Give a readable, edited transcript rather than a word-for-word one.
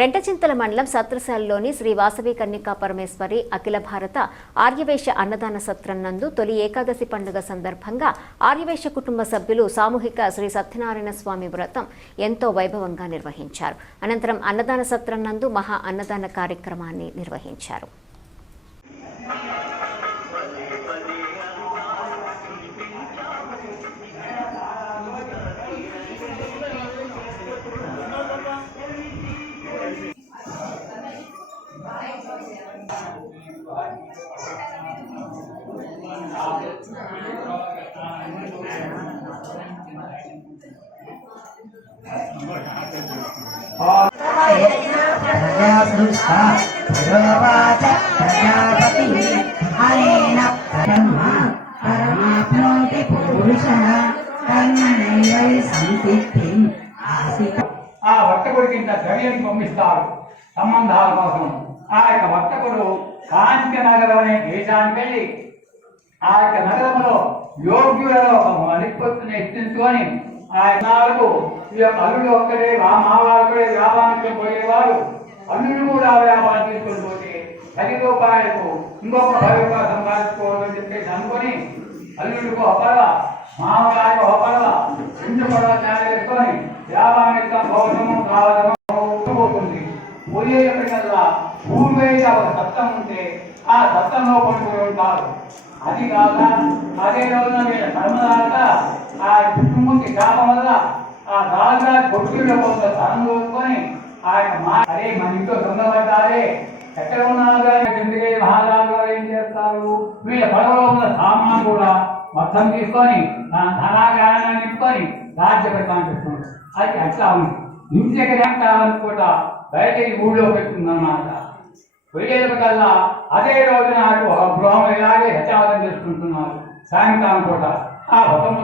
రెంటచింతల మండలం సత్రసాలలోని శ్రీ వాసవి కన్యకా పరమేశ్వరి అఖిల భారత ఆర్యవైశ్య అన్నదాన సత్రం నందు తొలి ఏకాదశి పండుగ సందర్భంగా ఆర్యవైశ్య కుటుంబ సభ్యులు సామూహిక శ్రీ సత్యనారాయణ స్వామి వ్రతం ఎంతో వైభవంగా నిర్వహించారు. అనంతరం అన్నదాన సత్రం నందు మహా అన్నదాన కార్యక్రమాన్ని నిర్వహించారు. ఆ వర్తకుడికి ఇంత ద్రవ్యం పంపిస్తారు సంబంధాల కోసం. ఆ యొక్క వర్తకుడు కాంతి నగరం అనే దేశానికి వెళ్ళి ఆ యొక్క నగరంలో యోగ్యులలో నిష్పత్తిని ఎత్తించుకొని ఆ నాలుగు ఈ యొక్క అల్లుడు ఒక్కడే మావాళ్ళే వ్యాపారానికి పోయేవాడు. అల్లుడు కూడా వ్యాపారం తీసుకొని పోతే 10 రూపాయలకు ఇంకొక 10 రూపాయలు సంపాదించుకోవాలని చెప్పేసి అనుకొని అల్లుడికి ఒకళ్ళ మామగారికి ఒకళ్ళ ఇంటి కూడా తయారు చేసుకొని వ్యాపారం భోజనము కావడము పోతుంది. పోయేకల్లా పూర్వేగా ఒక సత్తం ఉంటే ఆ సత్తంలో పడుకుని ఉంటారు. అది కాక అదే రోజున వీళ్ళ కర్మదాక ఆ కుటుంబంకి శాపం వల్ల ఆ రాజా కొట్టులో కొంత స్థలం చూసుకొని ఆ యొక్క అరే మన ఇంట్లో దొంగపడ్డారే ఎక్కడ ఉన్నారా కిందకి మహారాజు ఏం చేస్తారు, వీళ్ళ పడవలో ఉన్న సామాను కూడా మొత్తం తీసుకొని తన ధనాగారాన్ని నింపుకొని రాజ్య పరిపాలిస్తున్నాడు. అది అట్లా ఉంది. ఇంటి దగ్గర కావాలనుకుంటా బయటకి ఊళ్ళో పెట్టుకుందన్నమాట. వెళ్ళేకల్లా అదే రోజున ఒక గృహం ఇలాగే హత్యావతం చేసుకుంటున్నారు. సాయంకాలం పూట ఆ వ్రతం